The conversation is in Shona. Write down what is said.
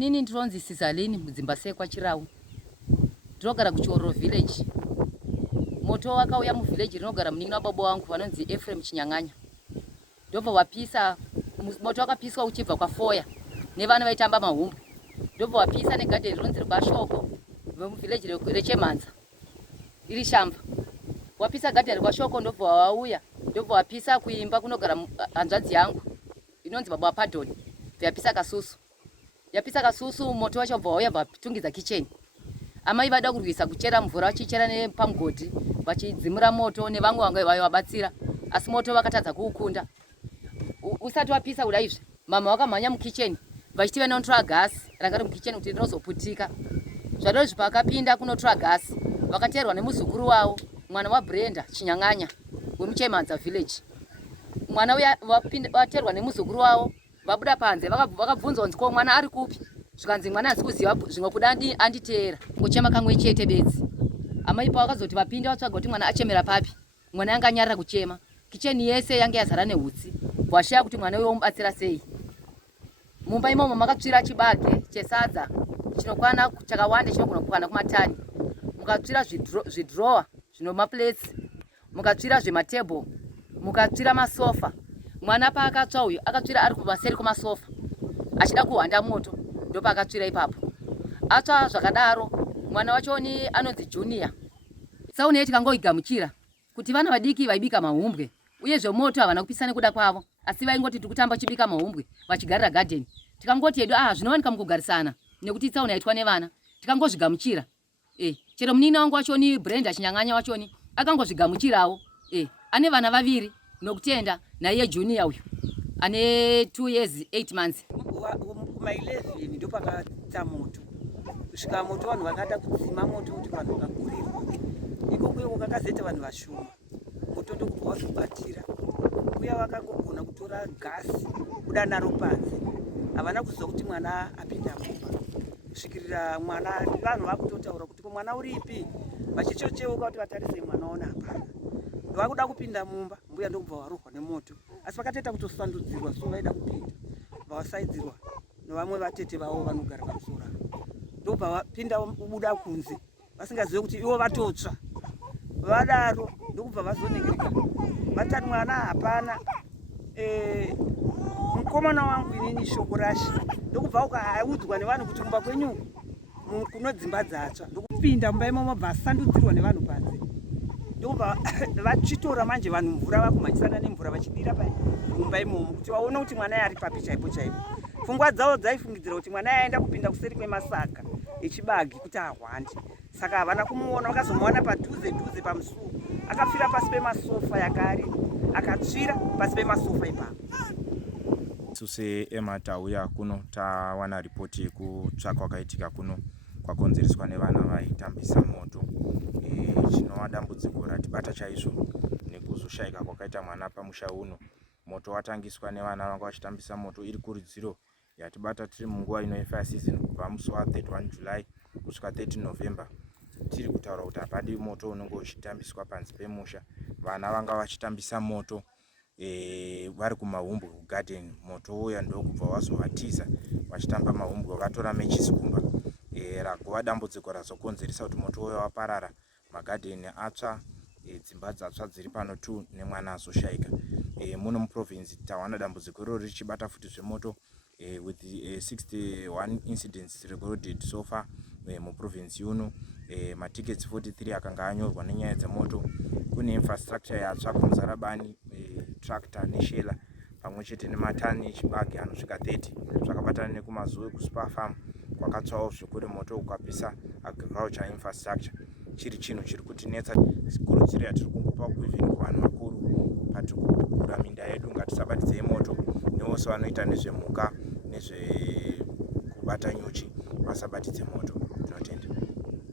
Inini ndinonzi Sizaleni mudzimba sekwa Chirau. Ndinogara kuChoro village. Moto wakauya muvillage rinogara muningi wababa wangu vanonzi Ephraim Chinyang'anya. Ndobva wapisa moto wakapiswa uchibva kwaFoya nevana vaitamba mahumbwe. Ndobva wapisa negadheni rinonzi rwaShoko vemuvillage reChemanza iri Shamba. Wapisa gadheni rwaShoko ndobva wauya. Ndobva wapisa kuimba kunogara hanzvadzi yangu inonzi baba waPlot. Yapisa Kasusu. Yapisa Kasusu moto wacho bva wauya vatungidza kitchen. Amai vada kurwisa kuchera mvura vachichera nepamugodhi vachidzimura moto nevamwe vange vabatira asi moto vakatadza kuukunda. Usati wapisa kudai izvi mama wakamhanya mukitchen vachiti vanotora gasi rakari mukitchen kuti rinozoputika. Zvadaro zvipakapinda kunotora gasi vakateerwa nemuzukuru wavo mwana waBrenda Chinyang'anya wemuChemanza village. Mwana uya wateerwa nemuzukuru wavo vabuda panze vakabvunzwa kunzi ko mwana ari kupi. Zvikanzi mwana hasi kuziva zvimwe kuda anditeera kuchema kamwe chete bedzi. Amai pavakazoti vapinda vatsvaga kuti mwana achemera papi. Mwana yanga anyarara kuchema. Kicheni yese yange yazara nehutsi. Washiya kuti mwana uyo omubatsira sei. Mumba imomo makatsvira chibage chesadza chinokwana chakawanda chinogona kukwana kumatani. Mukatsvira zvidrowa zvino maplates. Mukatsvira zvematable. Mukatsvira masofa. Mwana paakatsva uyu akatsvira ari kumaseri kumasofa achida kuhwanda moto. Ndopa akatsvira ipapo. Atsva zvakadaro mwana wachoni anonzi Junior. Saune tikangoigamuchira kuti vana vadiki vaibika mahumbwe uye zvemoto havana kupisa nekuda kwavo asi vaingoti tikutamba chibika mahumbwe vachigarira garden. Tikangoti edu zvinowanika mukugarisana nekuti tsauna yaitwa nevana tikangozvigamuchira. Chero munina wangu wachoni Brenda Chinyang'anya wachoni akangozvigamuchirawo. Ane vana vaviri nokutenda naiye Junior uyu ane 2 years 8 months. Kuma 11 ndo pakatsa moto. Kusvika moto vanhu vakada kudzima moto kuti vanhu vakakurirwa. Ikoko kwakazeta vanhu vashoma. Moto ndokuti wazobatira. Uya vakangogona kutora gasi kuda naro panze. Havana kuziva kuti mwana apinda mumba. Kusvikira mwana vanhu vakutotaura kuti mwana uripi. Vachichocheuka kuti vatarise mwana ona hapana. Vakuda kupinda mumba mbuya ndobva warohwa nemoto. Asi vakateta kutosandudzirwa so vaida kupinda. Vawasaidzirwa nevamwe vatete vavo vanogara pamusoro. Ndobva vapinda ubuda kunze vasingazive kuti ivo vatotsva. Vadaro ndokubva vazonyengereka. Vatati mwana hapana. Mukomana wangu inini shoko rashi. Ndokubva ukaudzwa nevanhu kuti kumba kwenyu kunodzimba dzatsva. Ndokupinda mumba imomo vasandudzirwa nevanhu panze. Ndobva vachitora manje vanhu mvura vakumhanyisana nemvura vachidira mumba imomo kuti vaone kuti mwana ari papi chaipo chaipo. Pfungwa dzavo dzaifungidzira kuti mwana aenda kupinda kuseri kwemasaga echibagi kuti ahwande. Saka havana kumuona vakazomuwana padhuze pamusuo. Akafira pasi pemasofa yakari akatsvira pasi pemasofa ipapo. Suse ematauya kuno tawana ripoti yekutsva kwakaitika kuno kwakonzereswa nevana vaitambisa moto. Chinova dambudziko ratibata chaizvo nekuzoshayika kwakaita mwana pamusha uno. Moto watangiswa nevana vanga vachitambisa moto iri kuridziro yatibata tiri munguva ino yefire season kubva musi wa31 July kusvika 30 November. Tiri kutaura kuti hapadi moto unenge uchitambiswa panze pemusha. Vana vanga vachitambisa moto vari kumahumbwe kugarden. Moto uya ndokubva wazovatiza vachitamba mahumbwe vatora matches kumba. Ragova dambudziko razokonzeresa kuti moto uya waparara. Magarden atsva, dzimba dzatsva dziri pano 2 nemwana azoshayika. Muno muprovince tawana dambudziko roro richibata futi zvemoto with 61 incidents recorded so far muprovince uno. Matickets 43 akanga anyorwa nenyaya dzemoto. Kune infrastructure yatsva kumuzarabani, tractor neshela pamwe chete nematani echibage anosvika 30 zvakabatana nekuMazowe kuSpar Farm kwakatsvawo zvikuru moto ukapisa agriculture infrastructure. Chiri chinhu chiri kutinetsa. Kurudziro yatiri kungopa kuivhini kuvanhu vakuru patikukura minda yedu ngatisabatidze moto nevose vanoita nezvemhuka nezvekubata nyuchi vasabatidze moto.